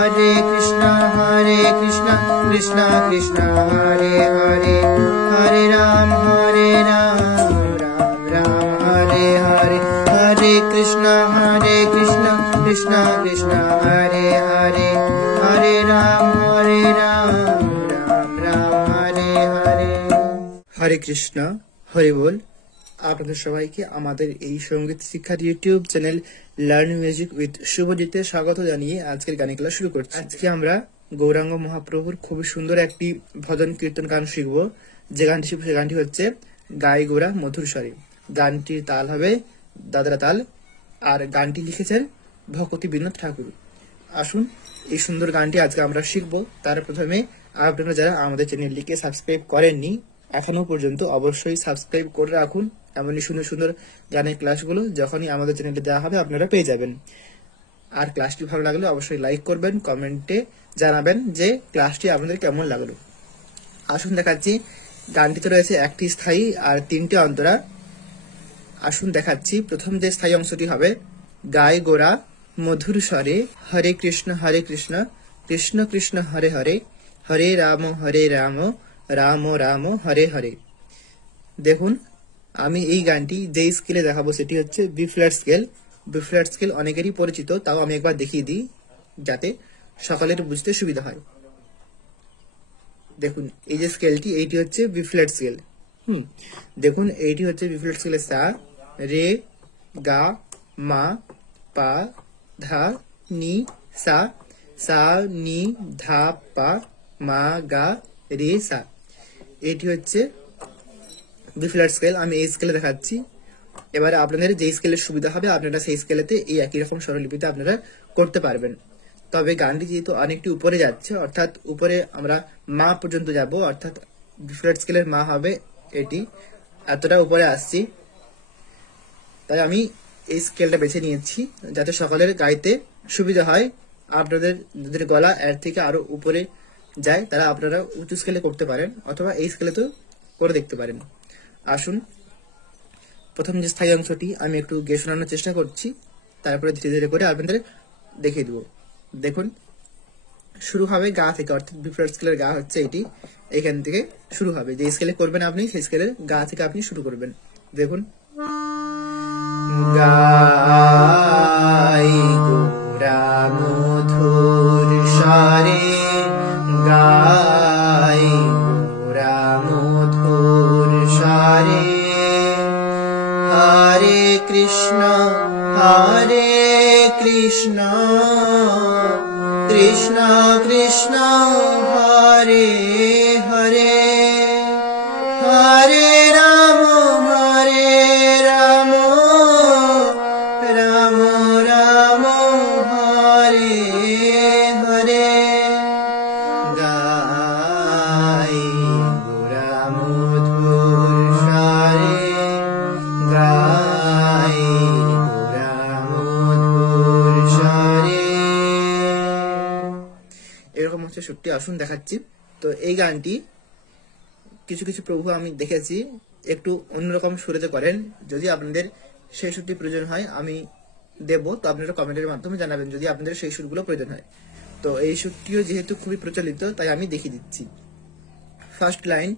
हरे कृष्णा कृष्णा कृष्णा हरे हरे हरे राम राम राम हरे हरे हरे कृष्णा कृष्णा कृष्णा हरे हरे हरे राम राम राम हरे हरे हरे कृष्णा हरि बोल। আপনাদের সবাইকে আমাদের এই সঙ্গীত শিক্ষার YouTube channel learn music with শুভজিতে স্বাগত জানিয়ে আজকের গান ক্লাস শুরু করছি। আজকে আমরা গৌরাঙ্গ মহাপ্রভুর খুবই সুন্দর একটি ভজন কীর্তন গান শিখব। যে গানটি শিখব সে গানটি হচ্ছে গাই গোরা মধুর স্বরে। গানটির তাল হবে দাদরা তাল, আর গানটি লিখেছেন ভকতি বিনোদ ঠাকুর। আসুন এই সুন্দর গানটি আজকে আমরা শিখব। তার প্রথমে আপনারা যারা আমাদের চ্যানেলটিকে সাবস্ক্রাইব করেননি এখনো পর্যন্ত অবশ্যই সাবস্ক্রাইব করে রাখুন। এমনই সুন্দর সুন্দর গানের ক্লাসগুলো যখনই আমাদের চ্যানেলে দেওয়া হবে আপনারা পেয়ে যাবেন। আর ক্লাসটি ভালো লাগলে অবশ্যই লাইক করবেন, কমেন্টে জানাবেন যে ক্লাসটি আপনাদের কেমন লাগলো। আসুন দেখাচ্ছি। গানটিতে রয়েছে একটি স্থায়ী আর তিনটি অন্তরা। আসুন দেখাচ্ছি। প্রথম যে স্থায়ী অংশটি হবে গায় গোরা মধুর স্বরে হরে কৃষ্ণ কৃষ্ণ কৃষ্ণ হরে হরে হরে রাম রাম রাম হরে হরে। দেখুন আমি এই গানটি যে স্কেলে দেখাবো সেটি হচ্ছে B flat scale. B flat scale অনেকেরই পরিচিত, তাও আমি একবার দেখিয়ে দিই যাতে সকলের বুঝতে সুবিধা হয়। দেখুন এই যে স্কেলটি এইটি হচ্ছে বি ফ্ল্যাট স্কেল। দেখুন এইটি হচ্ছে বি ফ্ল্যাট স্কেলের সা রে গা মা পা ধা নি সা সা নি ধা পা মা গা রে সা। এটি হচ্ছে বি ফ্ল্যাট স্কেল। আমি এই স্কেলে দেখাচ্ছি। এবারে আপনাদের যে স্কেলের সুবিধা হবে আপনারা সেই স্কেলেতে এই একই রকম স্বরলিপিতে আপনারা করতে পারবেন। তবে গানটি যেহেতু অনেকটি উপরে যাচ্ছে, অর্থাৎ উপরে আমরা মা পর্যন্ত যাব, অর্থাৎ বি ফ্ল্যাট স্কেলের মা হবে এটি, এতটা উপরে আসছি, তাই আমি এই স্কেলটা বেছে নিয়েছি যাতে সকলের গাইতে সুবিধা হয়। আপনাদের যাদের গলা এর থেকে আরো উপরে যায় তারা আপনারা উঁচু স্কেলে করতে পারেন অথবা এই স্কেলে তো করে দেখতে পারেন। আসুন প্রথম যে স্থায়ী অংশটি আমি একটু গেয়ে শোনানোর চেষ্টা করছি, তারপরে ধীরে ধীরে করে আপনাদের দেখিয়ে দেবো। দেখুন শুরু হবে গা থেকে, অর্থাৎ বি ফ্ল্যাট স্কেলের গা হচ্ছে এটি, এখান থেকে শুরু হবে। যে স্কেলে করবেন আপনি সেই স্কেলের গা থেকে আপনি শুরু করবেন। দেখুন গাই গোরা মধুর স্বরে গাই গোরা মধুর স্বরে হরে কৃষ্ণ কৃষ্ণ কৃষ্ণ হরে হরে হরে রাম রাম রাম হরে হরে গাই গোরা মধুর স্বরে গাই গোরা মধুর স্বরে। এরকম হচ্ছে সুরটি। আসুন দেখাচ্ছি। তো এই গানটি কিছু কিছু প্রভু আমি দেখেছি একটু অন্যরকম সুরেতে করেন। যদি আপনাদের সেই সুরটি প্রয়োজন হয় আমি দেব, তো আপনারা কমেন্টের মাধ্যমে জানাবেন যদি আপনাদের সেই সুরগুলো প্রয়োজন হয়। তো এই সুরটিও যেহেতু খুবই প্রচলিত তাই আমি দেখিয়ে দিচ্ছি। ফার্স্ট লাইন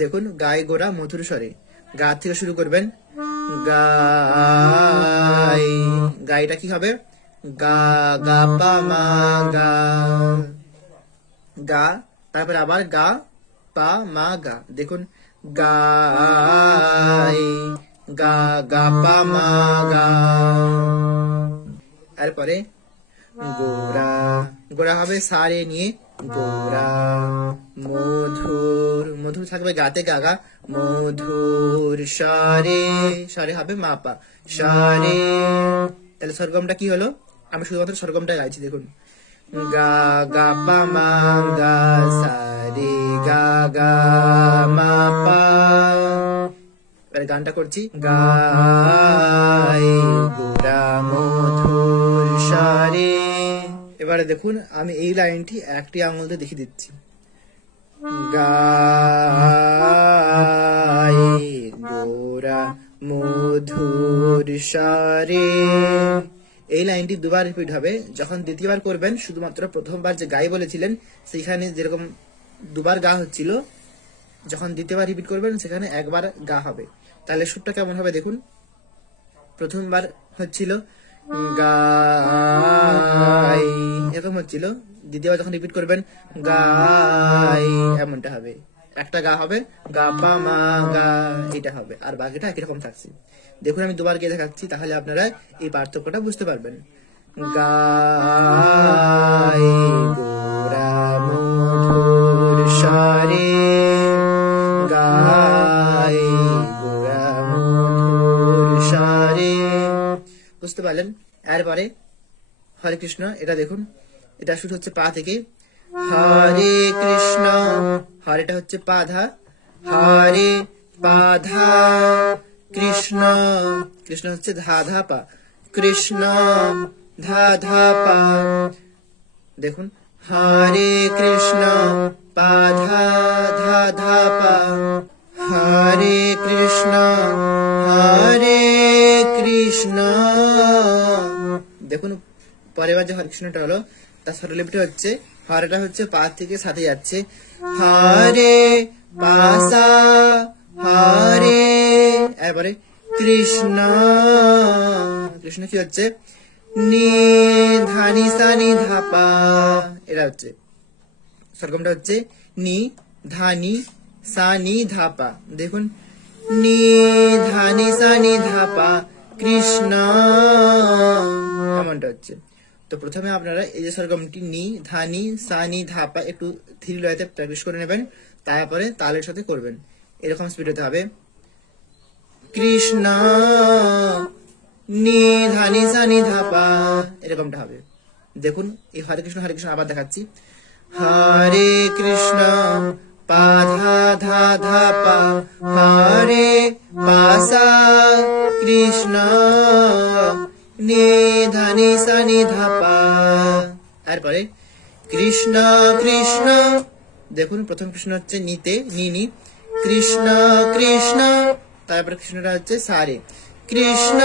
দেখুন গাই গোরা মধুর স্বরে, গা থেকে শুরু করবেন। গাই গাইটা কি হবে গা গা পা মা গা গা, তারপরে আবার গা পা মা গা। দেখুন গাই গা গা পা মা গা। এরপরে গোরা গোরা হবে সারে নিয়ে গোরা মধুর মধুর থাকবে গাতে গাগা মধুর স্বরে স্বরে হবে মা পা স্বরে। তাহলে স্বরগমটা কি হলো? আমি শুধুমাত্র স্বরগমটা গাইছি। দেখুন গা গা পা মা গা সারে গা গা মা পা। এবারে গানটা করছি গাই গোরা মধুর স্বরে। এবারে দেখুন আমি এই লাইনটি একটি আঙুল দিয়ে দেখিয়ে দিচ্ছি। গাই গোরা মধুর স্বরে। এই লাইনটি দুবার রিপিট হবে। যখন দ্বিতীয়বার করবেন শুধুমাত্র প্রথমবার যে গাই বলেছিলেন সেখানে যেরকম দুবার গা হচ্ছিল, যখন দ্বিতীয়বার রিপিট করবেন সেখানে একবার গা হবে। তাহলে সুরটা কেমন হবে দেখুন। প্রথমবার হচ্ছিল গাই, এরকম হচ্ছিল। দ্বিতীয়বার যখন রিপিট করবেন গাই, এমনটা হবে। একটা গা হবে, গা পা মা গা, এটা হবে। আর বাকিটা একই রকম থাকছে। দেখুন আমি দুবার গিয়ে দেখাচ্ছি, তাহলে আপনারা এই পার্থক্যটা বুঝতে পারবেন। গাই গোরা মধুর স্বরে, গাই গোরা মধুর স্বরে। বুঝতে পারলেন? এরপরে হরে কৃষ্ণ, এটা দেখুন, এটা শুরু হচ্ছে পা থেকে। হরে কৃষ্ণ, হরেটা হচ্ছে পা ধা, হরে পা ধা, কৃষ্ণ, কৃষ্ণ হচ্ছে ধা ধা পা, কৃষ্ণ ধা ধা পা। দেখুন হরে কৃষ্ণ পা ধা ধা ধা পা, হরে কৃষ্ণ হরে কৃষ্ণ। দেখুন পরের বার যে হরে কৃষ্ণটা হলো তার স্বরলিপিটা হচ্ছে, হরেটা হচ্ছে পা থেকে সাথে যাচ্ছে, হরে পাসা হরে। এরপরে কৃষ্ণ, কৃষ্ণ কি হচ্ছে নি ধানি সা নি ধা পা, এটা হচ্ছে স্বরগমটা হচ্ছে নি ধানি সা নি ধা পা। দেখুন নি ধানি সা নি ধা পা, কৃষ্ণ, এমনটা হচ্ছে। তো প্রথমে আপনারা এই যে স্বরগমটি নি ধানি সা নি ধা পা একটু ধীর লয়তে প্র্যাকটিস করে নেবেন, তারপরে তালের সাথে করবেন। এরকম স্পিড হতে হবে। কৃষ্ণ নি ধানি সা নি ধা পা, এরকমটা হবে। দেখুন এই হরে কৃষ্ণ আবার দেখাচ্ছি। হরে কৃষ্ণ পা ধা ধা ধা পা, হরে পাসা কৃষ্ণ নি ধানি সা নি ধা পা। তারপরে কৃষ্ণ কৃষ্ণ, দেখুন প্রথম কৃষ্ণ হচ্ছে নিতে নি নি, কৃষ্ণ কৃষ্ণ, তারপরে কৃষ্ণটা হচ্ছে সারে, কৃষ্ণ,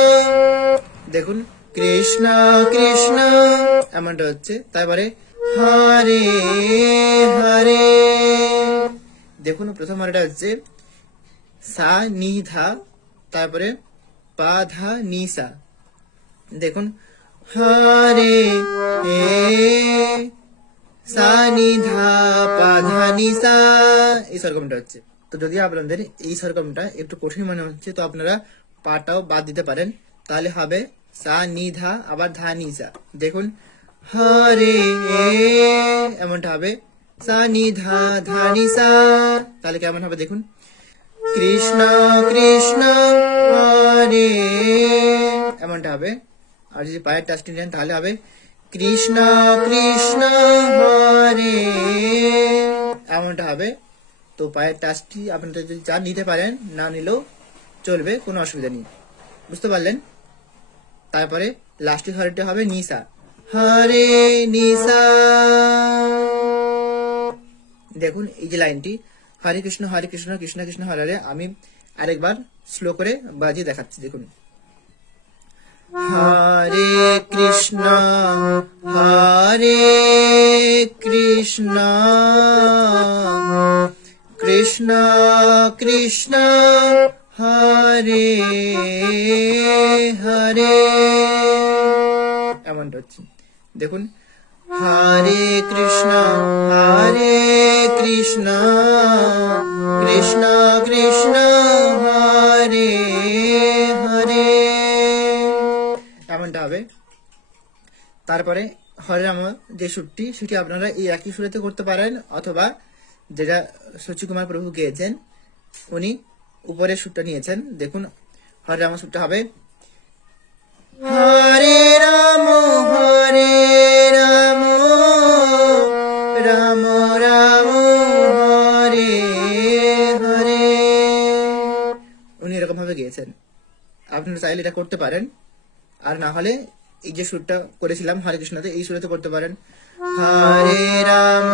দেখুন কৃষ্ণ কৃষ্ণ, এমনটা হচ্ছে। তারপরে হরে হরে, দেখুন প্রথম হরেটা হচ্ছে সা নি ধা, তারপরে পা ধা নি সা। দেখুন হরে সা নি ধা পা ধা নি সা, এই স্বরগমটা হচ্ছে। তো যদি আপনাদের এই স্বরগমটা একটু কঠিন মনে হচ্ছে তো আপনারা পাটাও বাদ দিতে পারেন, তাহলে হবে সা নি ধা আবার ধা নি সা। দেখুন হরে এমনটা হবে, সা নি ধা ধা নি সা, তাহলে কেমন হবে দেখুন। কৃষ্ণ কৃষ্ণ হরে, এমনটা হবে। আর যদি পায়ের টাচটি নেন তাহলে হবে কৃষ্ণ কৃষ্ণ হরে, এমনটা হবে। তো পায়ের টাচটি আপনারা যদি চান নিতে পারেন, না নিলেও চলবে, কোনো অসুবিধা নেই। বুঝতে পারলেন? তারপরে লাস্টের হরেটা হবে নিসা, হরে নিসা। দেখুন এই যে লাইনটি হরে কৃষ্ণ কৃষ্ণ কৃষ্ণ হরে হরে, আমি আরেকবার স্লো করে বাজিয়ে দেখাচ্ছি। দেখুন হরে কৃষ্ণ কৃষ্ণ কৃষ্ণ কৃষ্ণ হরে হরে, এমনটা হচ্ছে। দেখুন হরে কৃষ্ণ কৃষ্ণ কৃষ্ণ কৃষ্ণ হরে হরে, এমনটা হবে। তারপরে হরে রাম যে সুরটি সেটি আপনারা এই একই সুরেতে করতে পারেন, অথবা যেটা শচী কুমার প্রভু গেয়েছেন উনি উপরের সুরটা নিয়েছেন। দেখুন হরে রাম সুরটা হবে হরে রাম রাম রাম হরে হরে, উনি এরকম ভাবে গেয়েছেন। আপনারা চাইলে এটা করতে পারেন, আর না হলে এই যে সুরটা করেছিলাম হরে কৃষ্ণতে এই সুরেতে করতে পারেন। হরে রাম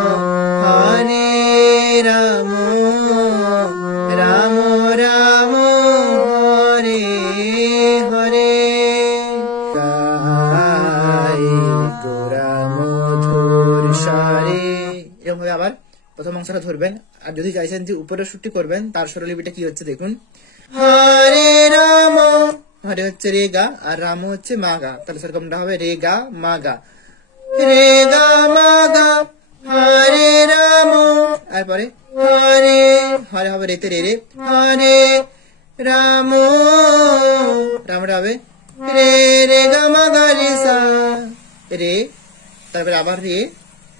রাম রাম হরে হরে, আবার প্রথম অংশটা ধরবেন। আর যদি চাইছেন যে উপরের সুরটি করবেন, তার স্বরলিপিটা কি হচ্ছে দেখুন, হরে রাম, হরে হচ্ছে রে গা আর রাম হচ্ছে মা গা, তাহলে সেরকমটা হবে রে গা মা গা, রে গা মা গা হরে রাম। তারপরে হরে হরে হবে রেতে রে রে, হরে রাম, রামটা হবে রে রে গা মা গা রে সা রে, তারপরে আবার রে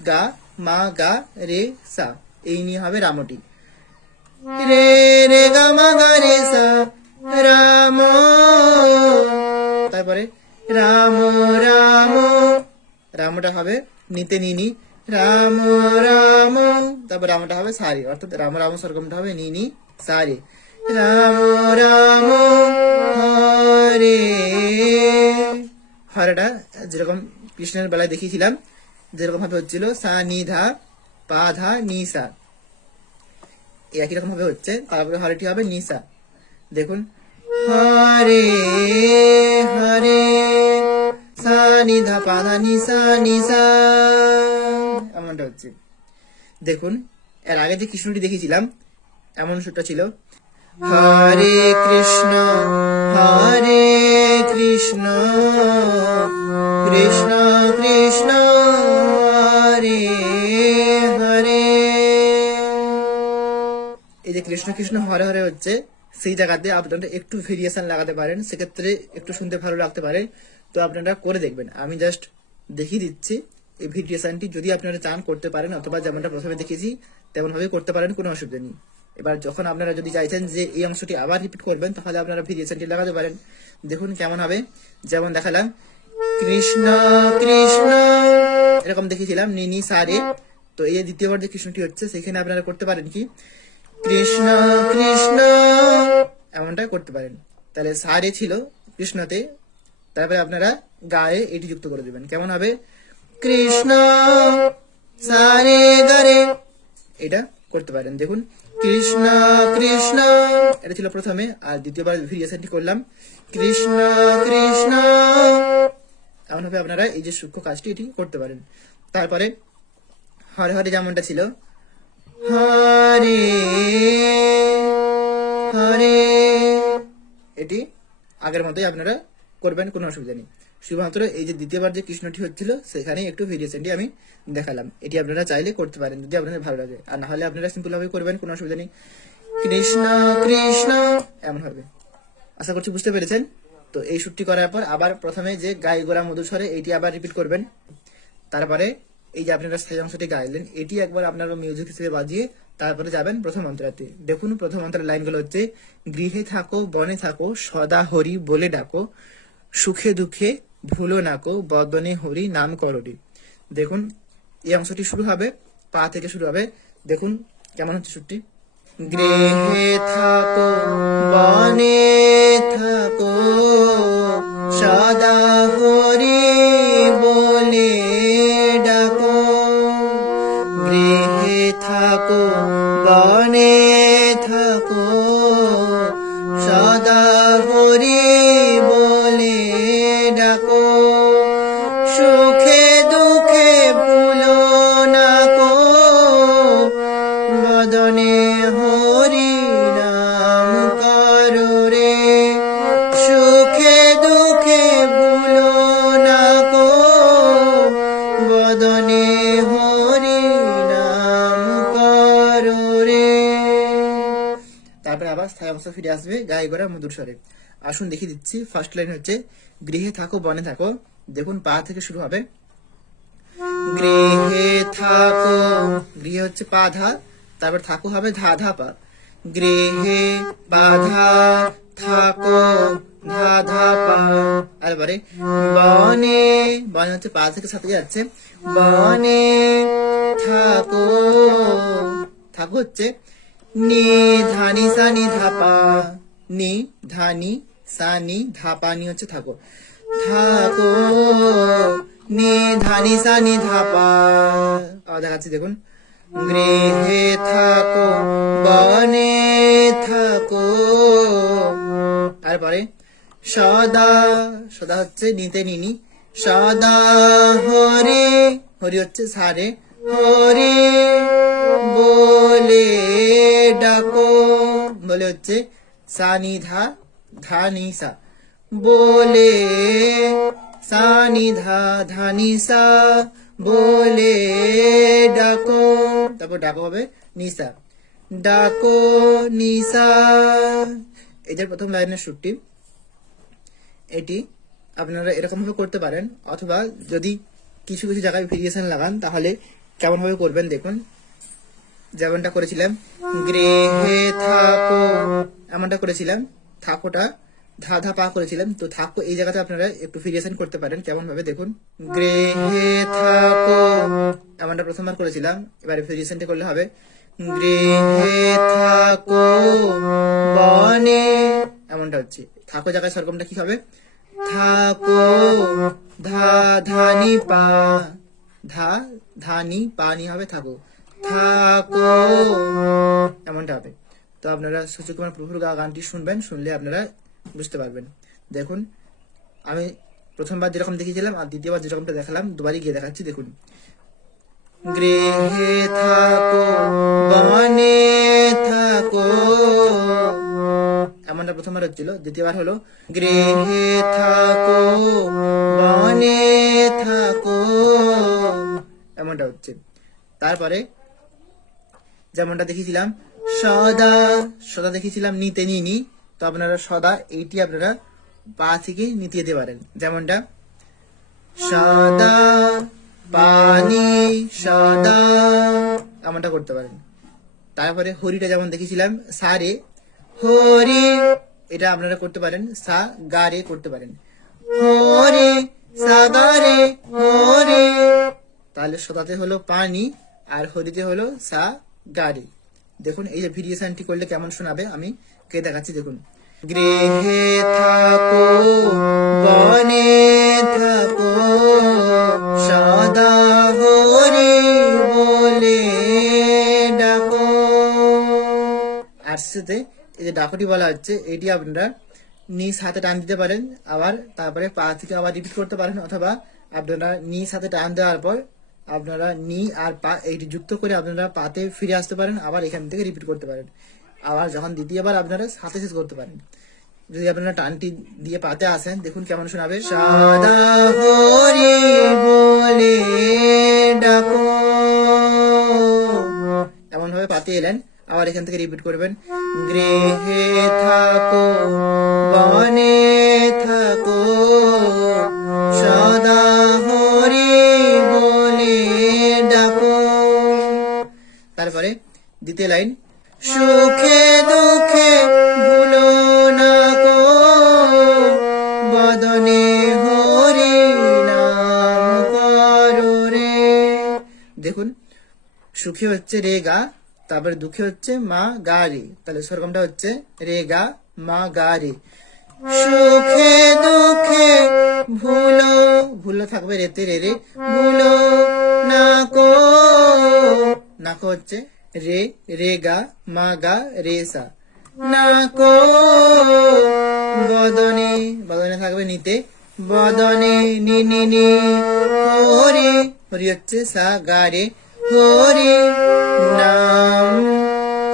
গা মা গা রে সা, এই নিয়ে হবে রামটি, রে রে গা মা গা রে সা রাম। তারপরে রাম রাম, রামটা হবে নিতে নিনি, রাম রাম, তারপর রামটা হবে সারি, অর্থাৎ রাম রাম সরগমটা হবে নিনি সারি, রাম রাম হরে। হরেটা যেরকম কৃষ্ণের বেলায় দেখিয়েছিলাম যেরকম ভাবে হচ্ছিল সা নি ধা পা ধা নি সা, একই রকম ভাবে হচ্ছে। তারপরে হরেটি হবে নিসা, দেখুন হরে হরে সা নি ধা পা ধা নি সা নি সা, এমনটা হচ্ছে। দেখুন এর আগে যে কৃষ্ণটি দেখিয়েছিলাম এমন সুরটা ছিল, হরে কৃষ্ণ কৃষ্ণ কৃষ্ণ হরে হরে। এই যে কৃষ্ণ কৃষ্ণ হরে হরে হচ্ছে, সেই জায়গাতে আপনারা একটু ভেরিয়েশন লাগাতে পারেন, সেক্ষেত্রে একটু শুনতে ভালো লাগতে পারে। তো আপনারা করে দেখবেন, আমি জাস্ট দেখিয়ে দিচ্ছি এই ভেরিয়েশনটি, যদি আপনারা চান করতে পারেন, অথবা যেমনটা প্রথমে দেখিয়েছি তেমন ভাবে করতে পারেন, কোনো অসুবিধা নেই। এবার যখন আপনারা যদি চাইছেন যে এই অংশটি আবার রিপিট করবেন, তাহলে আপনারা ভেরিয়েশনটি লাগাতে পারেন। দেখুন কেমন হবে, যেমন দেখালাম কৃষ্ণ কৃষ্ণ এরকম দেখিয়েছিলাম নিনি সারে, তো এই দ্বিতীয়বার যে কৃষ্ণটি হচ্ছে সেখানে আপনারা করতে পারেন কি কৃষ্ণ কৃষ্ণ, এমনটা করতে পারেন। তাহলে সারে ছিল কৃষ্ণতে, তারপরে আপনারা গায়ে এটি যুক্ত করে দেবেন, কেমন হবে কৃষ্ণ সারে গারে, এটা করতে পারেন। দেখুন কৃষ্ণ কৃষ্ণ এটা ছিল প্রথমে, আর দ্বিতীয়বার ভেরিয়েশনটি করলাম কৃষ্ণ কৃষ্ণ, এমন ভাবে আপনারা এই যে সূক্ষ্ম কাজটি এটি করতে পারেন। তারপরে হরে হরে যেমনটা ছিল হরে হরে, এটি আগের মতোই আপনারা করবেন, কোনো অসুবিধা নেই। শুধুমাত্র এই যে দ্বিতীয়বার যে কৃষ্ণটি হচ্ছিল সেখানে একটু ভেরিয়েশনটি আমি দেখালাম, এটি আপনারা চাইলে করতে পারেন যদি আপনাদের ভালো লাগে, আর না হলে আপনারা সিম্পল ভাবে করবেন, কোনো অসুবিধা নেই। কৃষ্ণ কৃষ্ণ এমন হবে। আশা করছি বুঝতে পেরেছেন। তো এই সুরটি করার পর আবার প্রথমে যে গাই গোড়া মধুর স্বরে এইটি আবার রিপিট করবেন। তারপরে এই যে আপনারা সেই অংশটি গাইলেন এটি একবার আপনারা মিউজিক হিসেবে বাজিয়ে তারপরে যাবেন প্রথম অন্তরাতে। দেখুন প্রথম অন্তরের লাইনগুলো হচ্ছে, গৃহে থাকো বনে থাকো সদা হরি বলে ডাকো, সুখে দুঃখে ভুলো নাকো বদনে হরি নাম কররি। দেখুন এই অংশটি শুরু হবে পা থেকে শুরু হবে, দেখুন কেমন হচ্ছে সুরটি, গৃহে থাকো বনে থাকো সদা হরি বলে ডাকো, গৃহে থাকো বনে থাকো সদা হরি বলে ডাকো, সুখে দুঃখে ভুলো নাকো বদনে হরি নাম করো রে, সুখে দুঃখে ভুলো নাকো বদনে হরি নাম করো রে। তারপরে আবার স্থায়ী অবস্থা ফিরে আসবে গায়ে গড়া মধুর স্বরে। আসুন দেখিয়ে দিচ্ছি। ফার্স্ট লাইন হচ্ছে, গৃহে থাকো বনে থাকো, দেখুন পা থেকে শুরু হবে, গৃহে থাকো, গৃহে হচ্ছে পা ধা, তারপর থাকো হবে ধা ধা পা, গৃহে পা ধা থাকো ধা ধা পা, আরবারে বনে, বনে হচ্ছে পা থেকে সাথে যাচ্ছে, বনে থাকো, থাকো হচ্ছে নি ধানি সানি ধাপা, নি ধানি সানি ধাপা, নি হচ্ছে থাকো, থাকো নি ধানি সানি ধাপা। দেখাচ্ছি দেখুন, গৃহে থাকো বনে থাকো, তারপরে সদা, সদা হচ্ছে নিতে নিনি, সদা হরি, হরি হচ্ছে সারে, হরি বলে ডাকো, বলে হচ্ছে সা নি ধা ধা নি সা, বলে সা নি ধা ধা নি সা, বলে ডাকো, তারপর ডাকো হবে নিসা, ডাকো নিসা। এটার প্রথম লাইনের সুরটি এটি আপনারা এরকম ভাবে করতে পারেন, অথবা যদি কিছু কিছু জায়গায় ভেরিয়েশন লাগান তাহলে কেমন ভাবে করবেন দেখুন। যেমনটা করেছিলাম গৃহে থাকো, এমনটা করেছিলাম, থাকোটা ধা ধা পা করেছিলাম, তো থাকো এই জায়গাতে আপনারা একটু ভেরিয়েশন করতে পারেন কেমন ভাবে দেখুন। গৃহে থাকো এমনটা প্রথমবার করেছিলাম, এবারে ভেরিয়েশনটা করলে হবে গৃহে থাকো বনে, এমনটা হচ্ছে। থাকো জায়গায় সরগমটা কি হবে, থাকো ধা ধানি পা, ধা ধানি পানি হবে থাকো, থাকো এমনটা হবে। তো আপনারা সুচিত কুমার প্রভুর গানটি শুনবেন, শুনলে আপনারা বুঝতে পারবেন। দেখুন আমি প্রথমবার যেরকম দেখিয়েছিলাম আর দ্বিতীয়বার যেরকমটা দেখালাম দুবারই গিয়ে দেখাচ্ছি দেখুন। গৃহে থাকো বনে থাকো, এমনটা প্রথমবার হচ্ছিল, দ্বিতীয়বার হলো গৃহে থাকো বনে থাকো, এমনটা হচ্ছে। তারপরে যেমনটা দেখিয়েছিলাম সদা, সদা দেখিয়েছিলাম নিতে নি, তো আপনারা সদা এইটি আপনারা পা থেকে নিতে যেতে পারেন, যেমনটা সদা পানি সদা, এমনটা করতে পারেন। তারপরে হরিটা যেমন দেখেছিলাম সারে হরি, এটা আপনারা করতে পারেন সা গা রে করতে পারেন, হরি সা গা রে হরি, তাহলে সদাতে হলো পানি আর হরিতে হলো সা গা রে। দেখুন এই যে ভেরিয়েশনটি করলে কেমন শোনাবে আমি কে দেখাচ্ছি দেখুন। গৃহে থাকো বনে থাকো সদা হরি বলে ডাকো। আর সাথে এই যে ডাকটি বলা হচ্ছে এটি আপনারা নিজ হাতে টান দিতে পারেন, আবার তারপরে পা থেকে আবার রিপিট করতে পারেন, অথবা আপনারা নিজ হাতে টান দেওয়ার পর আপনারা নি আর পা এইটি যুক্ত করে আপনারা পাতে ফিরে আসতে পারেন, আবার এখান থেকে রিপিট করতে পারেন, আবার যখন দ্বিতীয়বার আপনারা হাতে শেষ করতে পারেন। যদি আপনারা টানটি দিয়ে পাতে আসেন দেখুন কেমন শোনাবে, সদা হরি বলে ডাকো, এমন ভাবে পাতে এলেন, আবার এখান থেকে রিপিট করবেন গৃহে থাকো বনে থাকো সদা হরি বলে ডাকো। তারপরে দ্বিতীয় লাইন সুখে দুঃখে ভুলো না কো বদনে হরি নাম করো রে। দেখুন সুখে হচ্ছে রে গা, তারপরে দুঃখে হচ্ছে মা গা রে, তাহলে সরগমটা হচ্ছে রে গা মা গা রে। সুখে দুঃখে ভুলো, ভুলো থাকবে রেতে রে রে, ভুলো না কো, না কো হচ্ছে রে রে গা মা গা রে সা, না কো বদনে, বদনে থাকবে নিতে, বদনে নি নি নি, হরি, হরি হচ্ছে সা গা রে, হরি নাম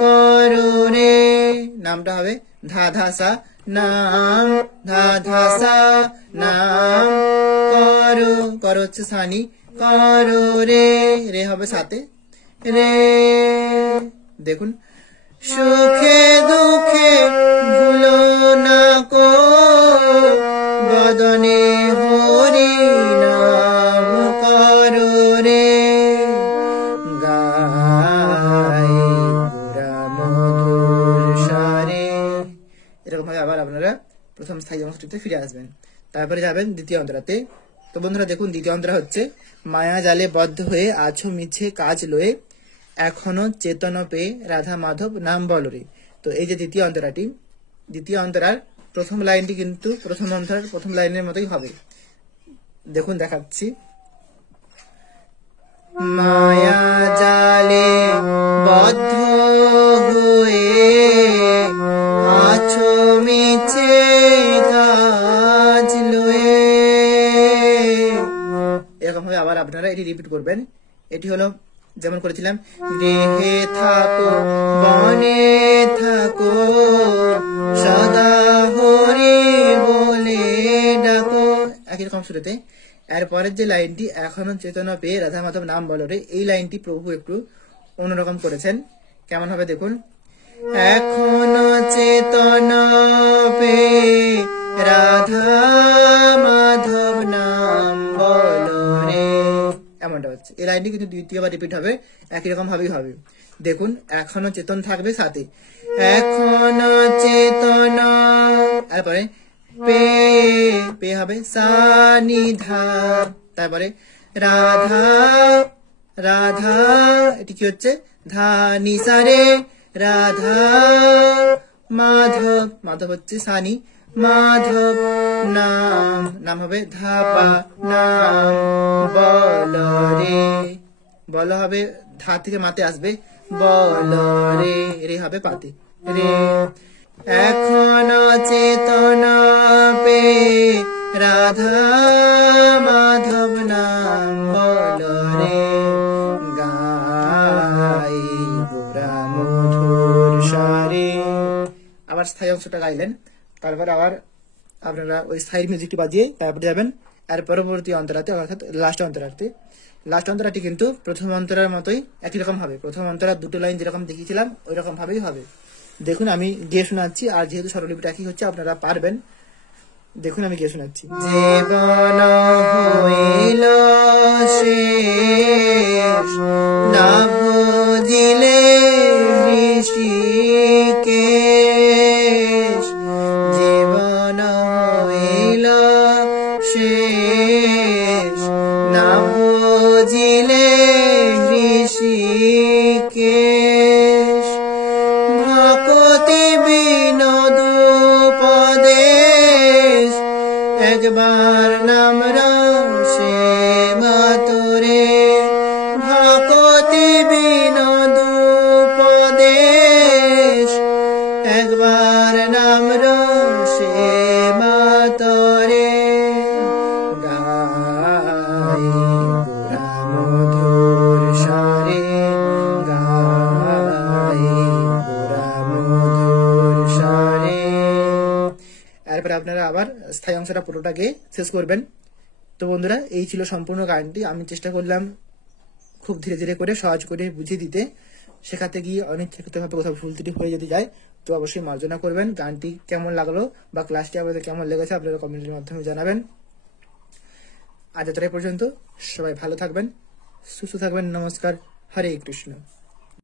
করো রে, নামটা হবে ধা ধা সা, নাম ধা ধা সা, নাম করো, করো হচ্ছে সানি, করো রে, রে হবে সাথে রে। দেখুন সুখে দুঃখে ভুলো না কো বদনে হরি নাম করো রে, গাই পুরা মধুর সারে। এরকম ভাবে আবার আপনারা প্রথম স্থায়ী অংশটিতে ফিরে আসবেন, তারপরে যাবেন দ্বিতীয় অন্তরাতে। তো বন্ধুরা দেখুন দ্বিতীয় অন্তরা হচ্ছে মায়া জালে বদ্ধ হয়ে আছো মিছে কাজ লয়ে এখনো চেতন পেয়ে রাধা মাধব নাম বলরে। তো এই যে দ্বিতীয় অন্তরাটি, দ্বিতীয় অন্তরার প্রথম লাইনটি কিন্তু প্রথম অন্তরার প্রথম লাইনের মতোই হবে। দেখুন দেখাচ্ছি, মায়া জালে বদ্ধ হয়ে আছো মিছে কাজ লয়ে, এরকম ভাবে আবার আপনারা এটি রিপিট করবেন। এটি হলো যেমন করেছিলাম গৃহে থাকো বনে থাকো সদা হরি বলে ডাকো, একই রকম শুরুতে। এরপরের যে লাইনটি এখনো চেতনা পেয়ে রাধা মাধব নাম বলো রে, এই লাইনটি প্রভু একটু অন্যরকম করেছেন। কেমন হবে দেখুন, এখনো চেতনা পেয়ে রাধা মাধব নাম বলো রে, এমনটা হচ্ছে। এই লাইনটি কিন্তু দ্বিতীয়বার রিপিট হবে, একই রকম ভাবেই হবে। দেখুন এখনো চেতন থাকবে সাথে, এখনো চেতনা, তারপরে পে পে হবে সা নি ধা, তারপরে রাধা রাধা, এটি কি হচ্ছে ধা নি সা রে, রাধা মাধব, মাধব হচ্ছে সানি, মাধব নাম, নাম হবে ধাপা নাম বল রে, বল হবে ধা থেকে মাতে আসবে বল রে, রে হবে পাতে রে। এখনো চেতনা পে রাধা মাধব নাম বল রে, গাই গোরা মধুর স্বরে। আবার স্থায়ী অংশটা গাইলেন, তারপর আবার আপনারা ওই স্থায়ী মিউজিকটি বাজিয়ে তারপরে যাবেন আর পরবর্তী অন্তরাতে, অর্থাৎ লাস্ট অন্তরাতে। লাস্ট অন্তরাটি কিন্তু প্রথম অন্তরার মতোই একই রকম হবে, প্রথম অন্তরার দুটো লাইন যেরকম দেখিয়েছিলাম ওই রকম ভাবেই হবে। দেখুন আমি গিয়ে শোনাচ্ছি, আর যেহেতু স্বরলিপিটা একই হচ্ছে আপনারা পারবেন। দেখুন আমি গিয়ে শোনাচ্ছি, জীবন হইল শেষ না বুঝিলে ঋষিকেশ, জীবন হইল শেষ না বুঝিলে ঋষিকেশ, ভকতি বিনোদ উপদেশ একবার নাম রসে মাতরে, ভকতি বিনোদ উপদেশ একবার নাম রসে মাতরে, গাই গোরা মধুর স্বরে, গাই গোরা মধুর স্বরে। এরপরে আপনারা আবার স্থায়ী অংশটা পুরোটা গিয়ে শেষ করবেন। তো বন্ধুরা এই ছিল সম্পূর্ণ গানটি। আমি চেষ্টা করলাম খুব ধীরে ধীরে করে সহজ করে বুঝিয়ে দিতে, শেখাতে গিয়ে অনিচ্ছাকৃতভাবে কোথাও ভুল ত্রুটি হয়ে যদি যায় তো অবশ্যই মার্জনা করবেন। গানটি কেমন লাগলো বা ক্লাসটি আপনাদের কেমন লেগেছে আপনারা কমেন্টের মাধ্যমে জানাবেন। আজ এতটাই পর্যন্ত, সবাই ভালো থাকবেন, সুস্থ থাকবেন। নমস্কার, হরে কৃষ্ণ।